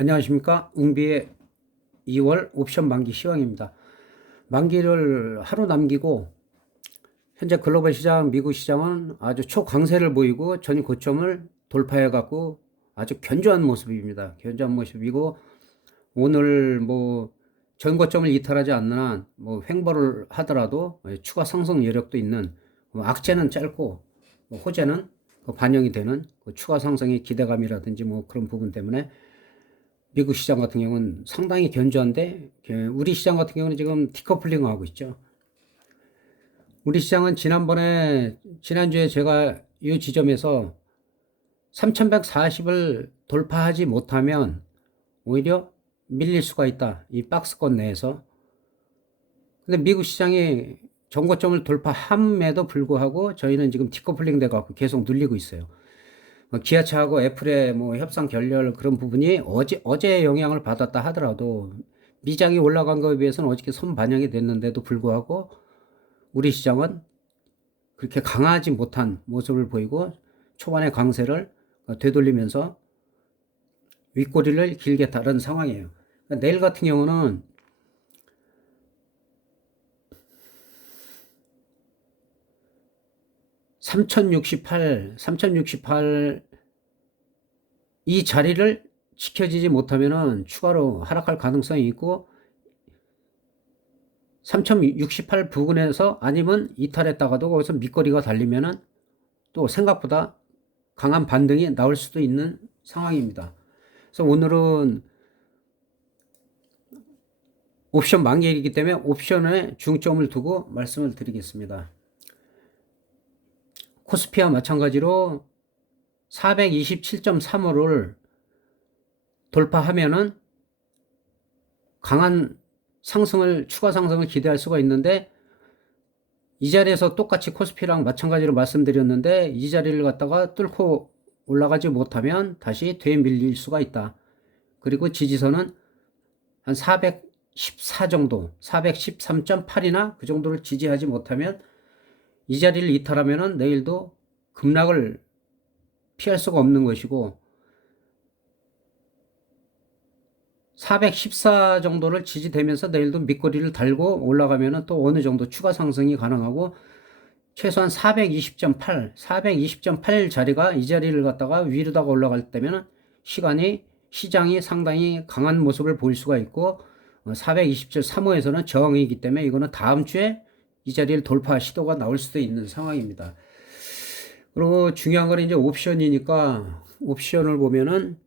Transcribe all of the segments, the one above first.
안녕하십니까. 웅비의 2월 옵션 만기 시황입니다. 만기를 하루 남기고 현재 글로벌 시장, 미국 시장은 아주 초강세를 보이고 전 고점을 돌파해 갖고 아주 견조한 모습입니다. 견조한 모습이고 오늘 전 고점을 이탈하지 않는 한 횡보를 하더라도 추가 상승 여력도 있는 악재는 짧고 호재는 반영이 되는 추가 상승의 기대감이라든지 그런 부분 때문에 미국 시장 같은 경우는 상당히 견조한데 우리 시장 같은 경우는 지금 디커플링 하고 있죠. 우리 시장은 지난주에 제가 이 지점에서 3140을 돌파하지 못하면 오히려 밀릴 수가 있다. 이 박스권 내에서. 근데 미국 시장이 전고점을 돌파함에도 불구하고 저희는 지금 디커플링 돼 갖고 계속 눌리고 있어요. 기아차하고 애플의 협상 결렬 그런 부분이 어제 영향을 받았다 하더라도 미장이 올라간 거에 비해서는 어저께 선반영이 됐는데도 불구하고 우리 시장은 그렇게 강하지 못한 모습을 보이고 초반의 강세를 되돌리면서 윗꼬리를 길게 다른 상황이에요. 그러니까 내일 같은 경우는 (3068) 이 자리를 지켜지지 못하면은 추가로 하락할 가능성이 있고 3068 부근에서 아니면 이탈했다가도 거기서 밑거리가 달리면은 또 생각보다 강한 반등이 나올 수도 있는 상황입니다. 그래서 오늘은 옵션 만기이기 때문에 옵션에 중점을 두고 말씀을 드리겠습니다. 코스피와 마찬가지로 427.35를 돌파하면은 강한 추가 상승을 기대할 수가 있는데 이 자리에서 똑같이 코스피랑 마찬가지로 말씀드렸는데 이 자리를 갖다가 뚫고 올라가지 못하면 다시 되밀릴 수가 있다. 그리고 지지선은 한 414 정도, 413.8이나 그 정도를 지지하지 못하면 이 자리를 이탈하면은 내일도 급락을 피할 수가 없는 것이고 414 정도를 지지되면서 내일도 밑거리를 달고 올라가면은 또 어느 정도 추가 상승이 가능하고 최소한 420.8 자리가 이 자리를 갖다가 위로다가 올라갈 때면은 시장이 상당히 강한 모습을 보일 수가 있고 427.35에서는 저항이기 때문에 이거는 다음 주에 이 자리를 돌파 시도가 나올 수도 있는 상황입니다. 그리고 중요한 건 이제 옵션이니까 옵션을 보면은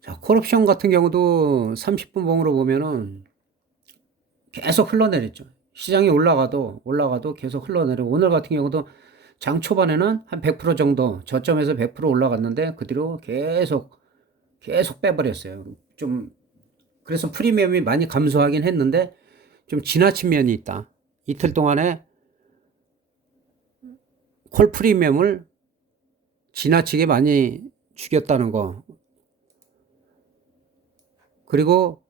자, 콜옵션 같은 경우도 30분 봉으로 보면은 계속 흘러내렸죠. 시장이 올라가도 계속 흘러내리고 오늘 같은 경우도 장 초반에는 한 100% 정도 저점에서 100% 올라갔는데 그 뒤로 계속 빼버렸어요. 좀 그래서 프리미엄이 많이 감소하긴 했는데 좀 지나친 면이 있다. 이틀 동안에 콜 프리미엄을 지나치게 많이 죽였다는 거. 그리고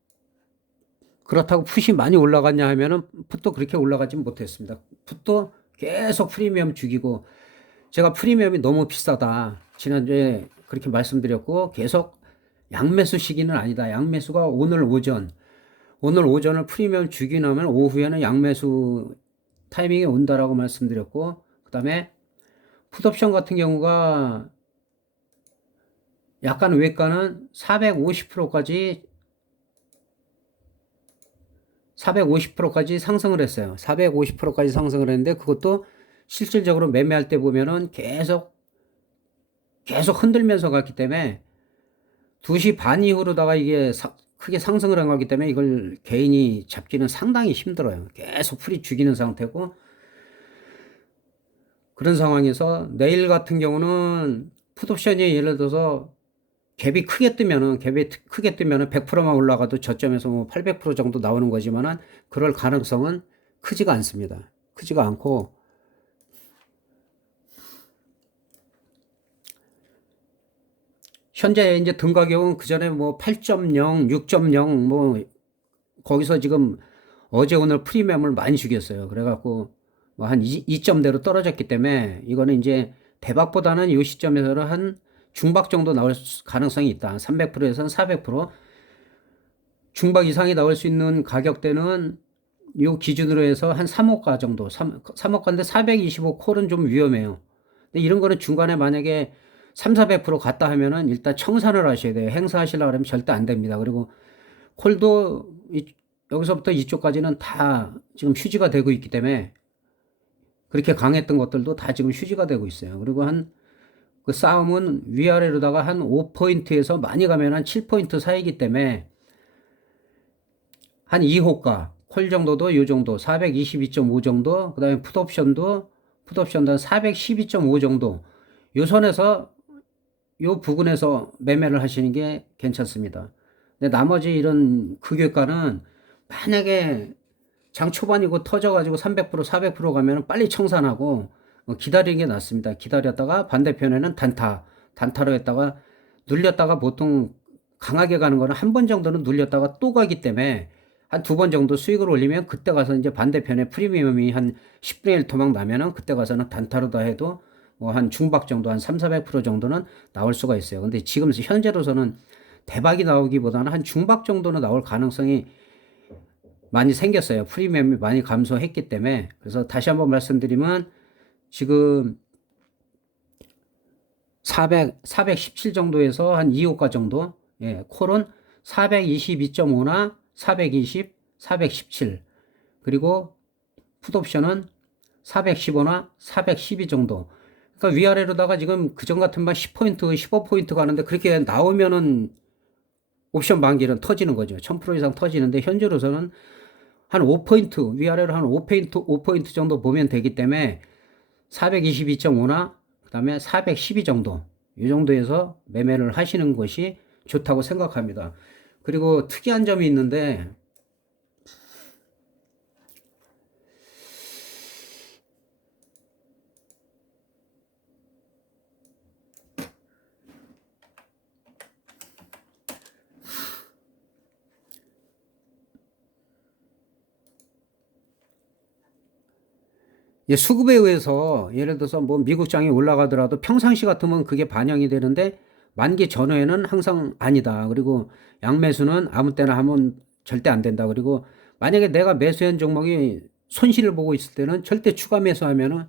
그렇다고 풋이 많이 올라갔냐 하면은 풋도 그렇게 올라가지 못했습니다. 풋도 계속 프리미엄 죽이고 제가 프리미엄이 너무 비싸다. 지난주에 그렇게 말씀드렸고 계속 양매수 시기는 아니다. 양매수가 오늘 오전을 프리미엄 죽이고 나면 오후에는 양매수 타이밍이 온다라고 말씀드렸고 그다음에 풋옵션 같은 경우가 약간 외가는 450%까지 상승을 했어요. 450%까지 상승을 했는데 그것도 실질적으로 매매할 때 보면은 계속 흔들면서 갔기 때문에 2시 반 이후로다가 이게 크게 상승을 한 거기 때문에 이걸 개인이 잡기는 상당히 힘들어요. 계속 풀이 죽이는 상태고 그런 상황에서 내일 같은 경우는 풋옵션이 예를 들어서 갭이 크게 뜨면은 100%만 올라가도 저점에서 800% 정도 나오는 거지만은 그럴 가능성은 크지가 않습니다. 크지가 않고 현재 이제 등 가격은 그 전에 뭐 8.0, 6.0 뭐 거기서 지금 어제 오늘 프리미엄을 많이 죽였어요. 그래갖고 뭐 한 2점대로 떨어졌기 때문에 이거는 이제 대박보다는 이 시점에서는 한 중박 정도 나올 가능성이 있다. 300%에서는 400%. 중박 이상이 나올 수 있는 가격대는 요 기준으로 해서 한 3호가 정도, 3호가인데 425 콜은 좀 위험해요. 근데 이런 거는 중간에 만약에 3, 400% 갔다 하면은 일단 청산을 하셔야 돼요. 행사하시려고 하면 절대 안 됩니다. 그리고 콜도 여기서부터 이쪽까지는 다 지금 휴지가 되고 있기 때문에 그렇게 강했던 것들도 다 지금 휴지가 되고 있어요. 그리고 그 싸움은 위아래로다가 한 5포인트에서 많이 가면 한 7포인트 사이기 때문에 한 2호가 콜 정도도 요 정도 422.5 정도, 그 다음에 풋옵션도 한 412.5 정도, 요 선에서 요 부근에서 매매를 하시는 게 괜찮습니다. 근데 나머지 이런 금괴가는 만약에 장 초반이고 터져가지고 300% 400% 가면 빨리 청산하고 기다리는 게 낫습니다. 기다렸다가 반대편에는 단타로 했다가 눌렸다가 보통 강하게 가는 거는 한 번 정도는 눌렸다가 또 가기 때문에 한 두 번 정도 수익을 올리면 그때 가서 이제 반대편에 프리미엄이 한 10분의 1 토막 나면은 그때 가서는 단타로 다 해도 뭐 한 중박 정도 한 3, 400% 정도는 나올 수가 있어요. 근데 지금 현재로서는 대박이 나오기보다는 한 중박 정도는 나올 가능성이 많이 생겼어요. 프리미엄이 많이 감소했기 때문에. 그래서 다시 한번 말씀드리면 지금 417 정도에서 한 2호가 정도, 예, 콜은 422.5나 420, 417, 그리고 풋옵션은 415나 412 정도. 그러니까 위아래로다가 지금 그전 같으면 10포인트, 15포인트 가는데 그렇게 나오면은 옵션 만기는 터지는 거죠. 1000% 이상 터지는데 현재로서는 한 5포인트, 위아래로 한 5포인트 정도 보면 되기 때문에 422.5나 그 다음에 412 정도, 이 정도에서 매매를 하시는 것이 좋다고 생각합니다. 그리고 특이한 점이 있는데, 수급에 의해서 예를 들어서 뭐 미국장이 올라가더라도 평상시 같으면 그게 반영이 되는데 만기 전후에는 항상 아니다. 그리고 양매수는 아무 때나 하면 절대 안 된다. 그리고 만약에 내가 매수한 종목이 손실을 보고 있을 때는 절대 추가 매수하면은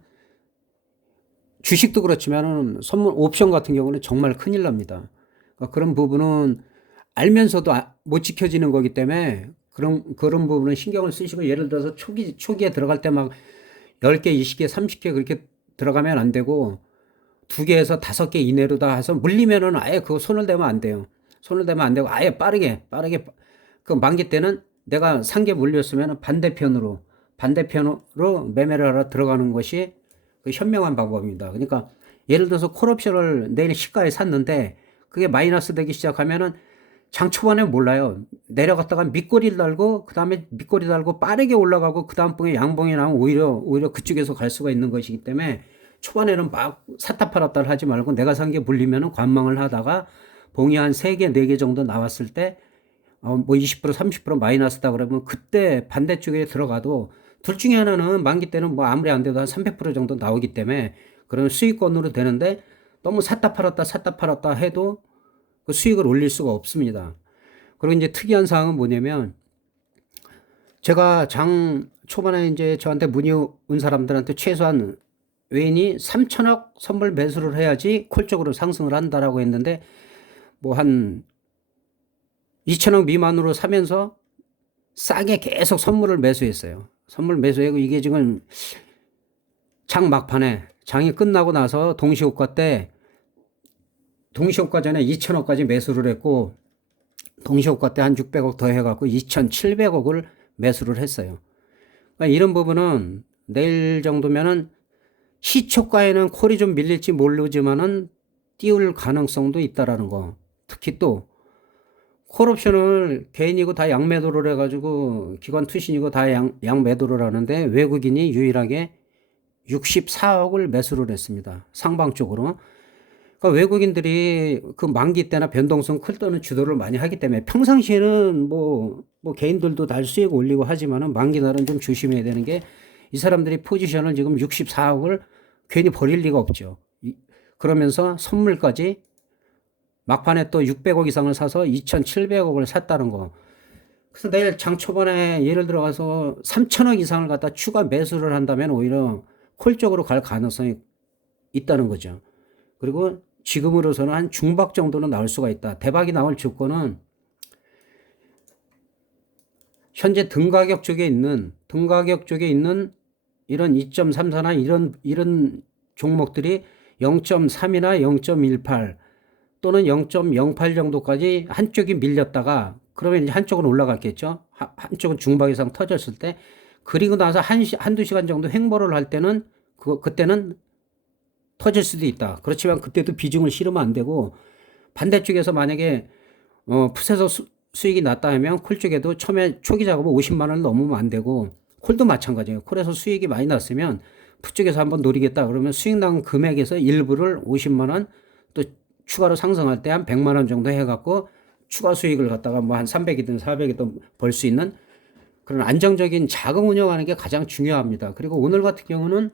주식도 그렇지만은 선물 옵션 같은 경우는 정말 큰일 납니다. 그러니까 그런 부분은 알면서도 못 지켜지는 거기 때문에 그런 부분은 신경을 쓰시고 예를 들어서 초기에 들어갈 때 막 10개, 20개, 30개 그렇게 들어가면 안 되고 2개에서 5개 이내로 다 해서 물리면은 아예 그거 손을 대면 안 돼요. 손을 대면 안 되고 아예 빠르게 그 만기 때는 내가 산 게 물렸으면 반대편으로 매매를 하러 들어가는 것이 그 현명한 방법입니다. 그러니까 예를 들어서 콜옵션을 내일 시가에 샀는데 그게 마이너스 되기 시작하면은 장 초반에 몰라요. 내려갔다가 밑꼬리를 달고 그 다음에 밑꼬리 달고 빠르게 올라가고 그 다음 봉에 양봉이 나오면 오히려 그쪽에서 갈 수가 있는 것이기 때문에 초반에는 막 샀다 팔았다를 하지 말고 내가 산 게 물리면은 관망을 하다가 봉이 한 3개, 4개 정도 나왔을 때 뭐 20%, 30% 마이너스다 그러면 그때 반대쪽에 들어가도 둘 중에 하나는 만기 때는 뭐 아무리 안 돼도 한 300% 정도 나오기 때문에 그런 수익권으로 되는데 너무 샀다 팔았다 해도 그 수익을 올릴 수가 없습니다. 그리고 이제 특이한 사항은 뭐냐면 제가 장 초반에 이제 저한테 문의 온 사람들한테 최소한 외인이 3천억 선물 매수를 해야지 콜적으로 상승을 한다라고 했는데 뭐 한 2천억 미만으로 사면서 싸게 계속 선물을 매수했어요. 선물 매수하고 이게 지금 장 막판에 장이 끝나고 나서 동시호가 전에 2천억까지 매수를 했고 동시호가 때 한 600억 더 해갖고 2,700억을 매수를 했어요. 그러니까 이런 부분은 내일 정도면은 시초가에는 콜이 좀 밀릴지 모르지만은 띄울 가능성도 있다라는 거. 특히 또 콜옵션을 개인이고 다 양매도를 해가지고 기관 투신이고 다 양매도를 하는데 외국인이 유일하게 64억을 매수를 했습니다. 상방 쪽으로. 그러니까 외국인들이 그 만기 때나 변동성 클 때는 주도를 많이 하기 때문에 평상시에는 뭐 개인들도 날 수익 올리고 하지만은 만기 날은 좀 조심해야 되는 게 이 사람들이 포지션을 지금 64억을 괜히 버릴 리가 없죠. 그러면서 선물까지 막판에 또 600억 이상을 사서 2,700억을 샀다는 거. 그래서 내일 장 초반에 예를 들어가서 3천억 이상을 갖다 추가 매수를 한다면 오히려 콜 쪽으로 갈 가능성이 있다는 거죠. 그리고 지금으로서는 한 중박 정도는 나올 수가 있다. 대박이 나올 조건은 현재 등가격 쪽에 있는 이런 2.34나 이런 종목들이 0.3이나 0.18 또는 0.08 정도까지 한쪽이 밀렸다가 그러면 이제 한쪽은 올라갔겠죠. 한쪽은 중박 이상 터졌을 때 그리고 나서 한두 시간 정도 횡보를 할 때는 그때는 터질 수도 있다. 그렇지만 그때도 비중을 실으면 안 되고 반대쪽에서 만약에 풋에서 수익이 났다 하면 콜 쪽에도 처음에 초기 작업은 50만 원을 넘으면 안 되고 콜도 마찬가지예요. 콜에서 수익이 많이 났으면 풋 쪽에서 한번 노리겠다 그러면 수익 난 금액에서 일부를 50만 원 또 추가로 상승할 때 한 100만 원 정도 해갖고 추가 수익을 갖다가 뭐 한 300이든 400이든 벌 수 있는 그런 안정적인 자금 운영하는 게 가장 중요합니다. 그리고 오늘 같은 경우는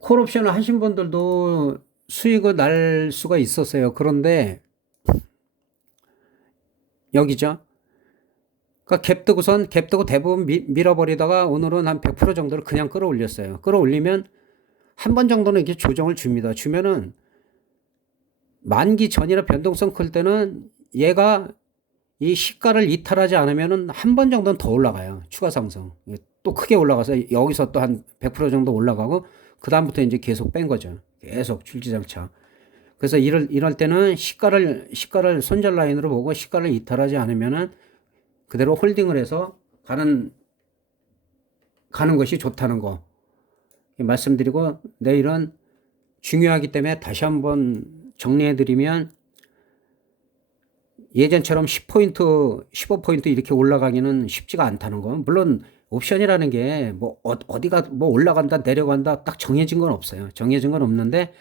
콜옵션을 하신 분들도 수익을 날 수가 있었어요. 그런데 여기죠. 그러니까 갭 뜨고 대부분 밀어버리다가 오늘은 한 100% 정도를 그냥 끌어올렸어요. 끌어올리면 한 번 정도는 이렇게 조정을 줍니다. 주면은 만기 전이나 변동성 클 때는 얘가 이 시가를 이탈하지 않으면은 한 번 정도는 더 올라가요. 추가 상승. 또 크게 올라가서 여기서 또 한 100% 정도 올라가고 그다음부터 이제 계속 뺀 거죠. 계속 줄지장차. 그래서 이럴 때는 시가를 손절 라인으로 보고 시가를 이탈하지 않으면은 그대로 홀딩을 해서 가는 것이 좋다는 거 말씀드리고 내일은 중요하기 때문에 다시 한번 정리해 드리면 예전처럼 10포인트, 15포인트 이렇게 올라가기는 쉽지가 않다는 거. 물론 옵션이라는 게 뭐 어디가 뭐 올라간다 내려간다 딱 정해진 건 없어요. 정해진 건 없는데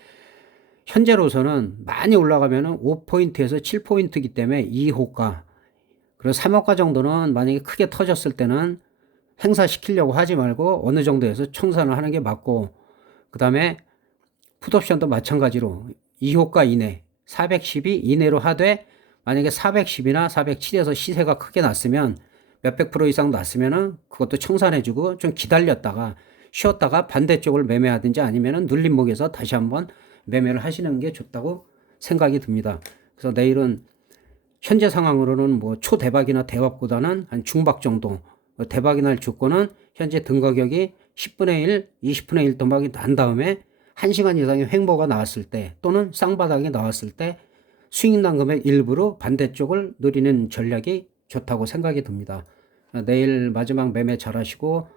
현재로서는 많이 올라가면은 5포인트에서 7포인트이기 때문에 2호가 그리고 3호가 정도는 만약에 크게 터졌을 때는 행사시키려고 하지 말고 어느 정도에서 청산을 하는 게 맞고 그다음에 풋옵션도 마찬가지로 2호가 이내 412 이내로 하되 만약에 410이나 407에서 시세가 크게 났으면 몇백 프로 이상 났으면은 그것도 청산해주고 좀 기다렸다가 쉬었다가 반대쪽을 매매하든지 아니면은 눌림목에서 다시 한번 매매를 하시는 게 좋다고 생각이 듭니다. 그래서 내일은 현재 상황으로는 뭐 초대박이나 대박보다는 한 중박 정도 대박이 날 조건은 현재 등가격이 10분의 1, 20분의 1 도박이 난 다음에 1시간 이상의 횡보가 나왔을 때 또는 쌍바닥이 나왔을 때 수익 난 금액 일부로 반대쪽을 노리는 전략이 좋다고 생각이 듭니다. 내일 마지막 매매 잘 하시고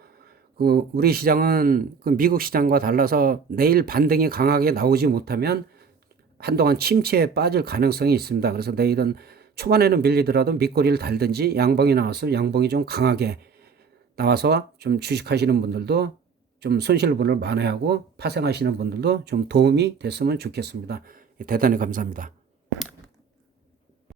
우리 시장은 미국 시장과 달라서 내일 반등이 강하게 나오지 못하면 한동안 침체에 빠질 가능성이 있습니다. 그래서 내일은 초반에는 밀리더라도 밑꼬리를 달든지 양봉이 나와서 양봉이 좀 강하게 나와서 좀 주식하시는 분들도 좀 손실분을 만회하고 파생하시는 분들도 좀 도움이 됐으면 좋겠습니다. 대단히 감사합니다.